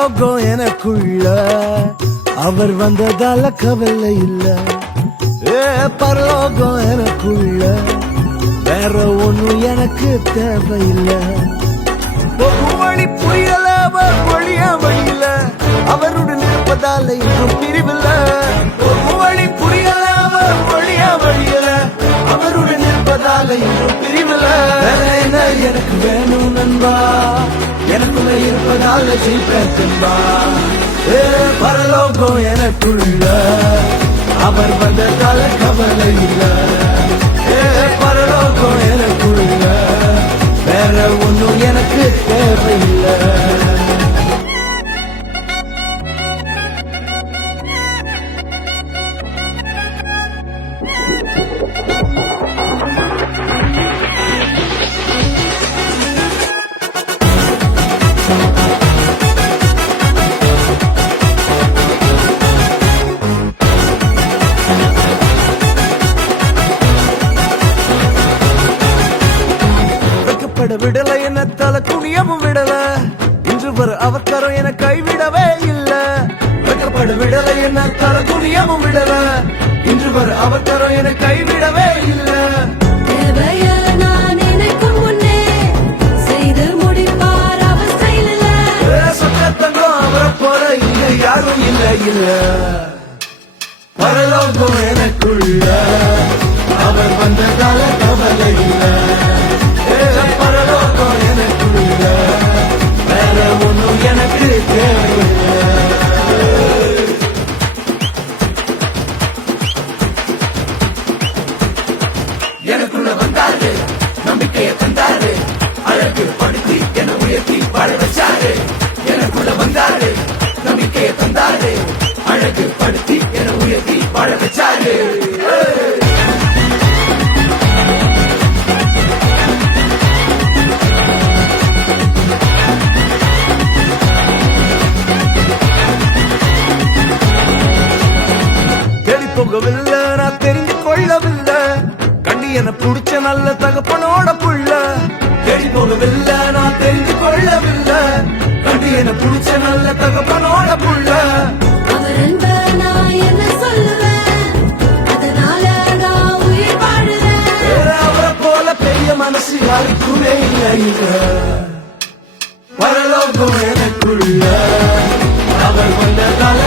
பரலோகம் எனக்குள்ள அவர் வந்ததால கவலை இல்ல. பரலோகம் எனக்குள்ள வேற ஒண்ணும் எனக்கு தேவையில்லை. வழி புரியல அவர் வழியா வழியில அவருடன் இருப்பதால இன்னும் பிரிவில்ல. வழி புரியல அவர் வழியா வழியில அவருடன் இருப்பதால இன்னும் பிரிவில்ல. என்ன எனக்கு வேணும் நண்பா, எனக்குள்ள இருப்பதால ஜெயிப்பா. பரலோகம் எனக்குள்ள அவர் வந்ததால கவலை இல்ல. பரலோகம் எனக்குள்ள வேற ஒண்ணும் எனக்கு தேவையில்லை. விடல என்ன தல துணியமும் விடல, இன்று வர அவக்கரம் என கைவிடவே இல்ல. வெக்கப்பட விடல என்ன தல துணியமும் விடல, இன்று வர அவக்கரம் என கைவிடவே இல்ல. சொத்தங்கம் அவரை போல இங்க யாரும் இல்ல இல்ல. பரலோகம் எனக்குள்ள அவர் வந்ததால கவலை இல்ல. பரலோகம் எனக்குள்ள வேற ஒண்ணும் எனக்கு தேவையில்லை. எனக்குள்ள வந்தாரு, நம்பிக்கையை தந்தாரு, அழகு படுத்தி என உயர்த்தி வாழ வச்சாரு. எனக்குள்ள வந்தாரு, நம்பிக்கையை தந்தாரு, அழகு படுத்தி என உயர்த்தி வாழ வச்சாரு. போகவில்லை நான் தெரிஞ்சு கொள்ளவில்லை, கண்டி என புடிச்ச நல்ல தகப்பனோட புள்ள. தேடி போகவில்லை நான் தெரிஞ்சு கொள்ளவில்லை, கண்டி என புடிச்ச நல்ல தகப்பனோட புள்ள. அவரை போல பெரிய மனசு யாருக்குமே இல்லை. பரலோகம் எனக்குள்ள அவர் வந்ததால